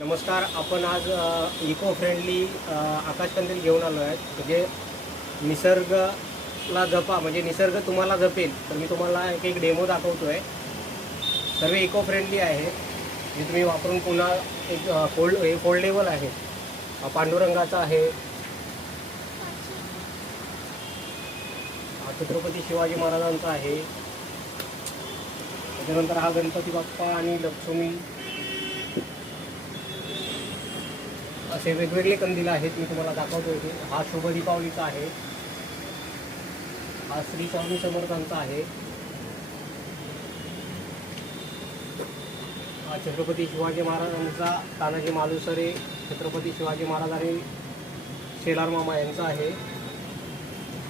नमस्कार. आपण आज इको फ्रेंडली आकाशकंदील घेऊन आलो आहे. म्हणजे निसर्गाला जपा, म्हणजे निसर्ग तुम्हाला जपेल. तर मी तुम्हाला एक एक डेमो दाखवतो आहे. सर्व इको फ्रेंडली आहे, जे तुम्ही वापरून पुन्हा एक फोल्डेबल आहे. हा पांडुरंगाचा आहे, हा छत्रपती शिवाजी महाराजांचा आहे. त्याच्यानंतर हा गणपती बाप्पा आणि लक्ष्मी असे वेगवेगळे कंदील आहेत. मी तुम्हाला दाखवतो इथे. हा शुभ दीपावलीचा आहे, हा श्री स्वामी समर्थांचा आहे, हा छत्रपती शिवाजी महाराजांचा तानाजी मालुसरे, छत्रपती शिवाजी महाराज आणि शेलार मामा यांचा आहे.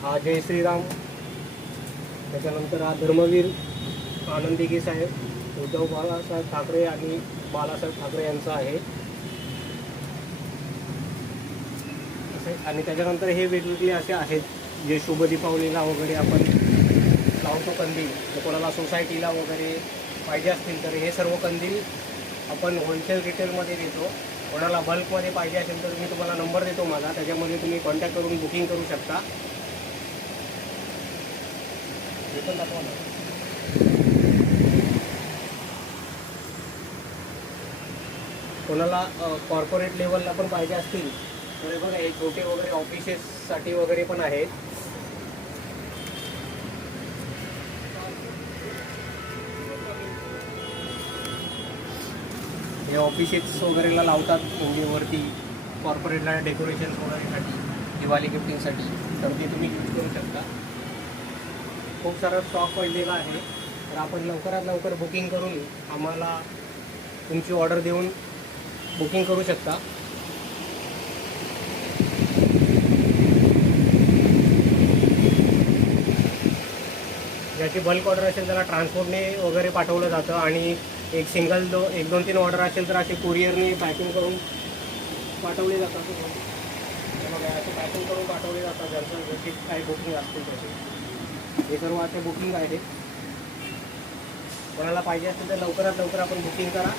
हा जय श्रीराम. त्याच्यानंतर हा धर्मवीर आनंदी साहेब, उद्धव बाळासाहेब ठाकरे आणि बाळासाहेब ठाकरे यांचा आहे. आणि त्याच्यानंतर हे वेगवेगळे असे आहेत जे शुभ दीपावलीला वगैरे आपण लावतो कंदील. तर कोणाला सोसायटीला वगैरे पाहिजे असतील तर हे सर्व कंदील आपण होलसेल रिटेलमध्ये देतो. कोणाला बल्कमध्ये पाहिजे असेल तर मी तुम्हाला नंबर देतो माझा, त्याच्यामध्ये तुम्ही कॉन्टॅक्ट करून बुकिंग करू शकता. हे पण दाखवा ना. कोणाला कॉर्पोरेट लेवलला पण पाहिजे असतील तर बघा, हे छोटे वगैरे ऑफिसेससाठी वगैरे पण आहेत. हे ऑफिसेस वगैरेला लावतात, म्हणजे वरती कॉर्पोरेटला डेकोरेशन वगैरेसाठी, दिवाळी गिफ्टिंगसाठी, तर ते तुम्ही यूज करू शकता. खूप सारा स्टॉक पडलेला आहे. तर आपण लवकरात लवकर बुकिंग करून आम्हाला तुमची ऑर्डर देऊन बुकिंग करू शकता. ज्याची बल्क ऑर्डर असेल त्याला ट्रान्सपोर्टने वगैरे पाठवलं जातं, आणि एक एक दोन तीन ऑर्डर असेल तर असे कुरिअरने पॅकिंग करून पाठवले जातात. बघा, असे पॅकिंग करून पाठवले जातात ज्यांचं जशी काही बुकिंग असतील त्याचे. हे सर्व असे बुकिंग आहे. कोणाला पाहिजे असेल तर लवकरात लवकर आपण बुकिंग करा.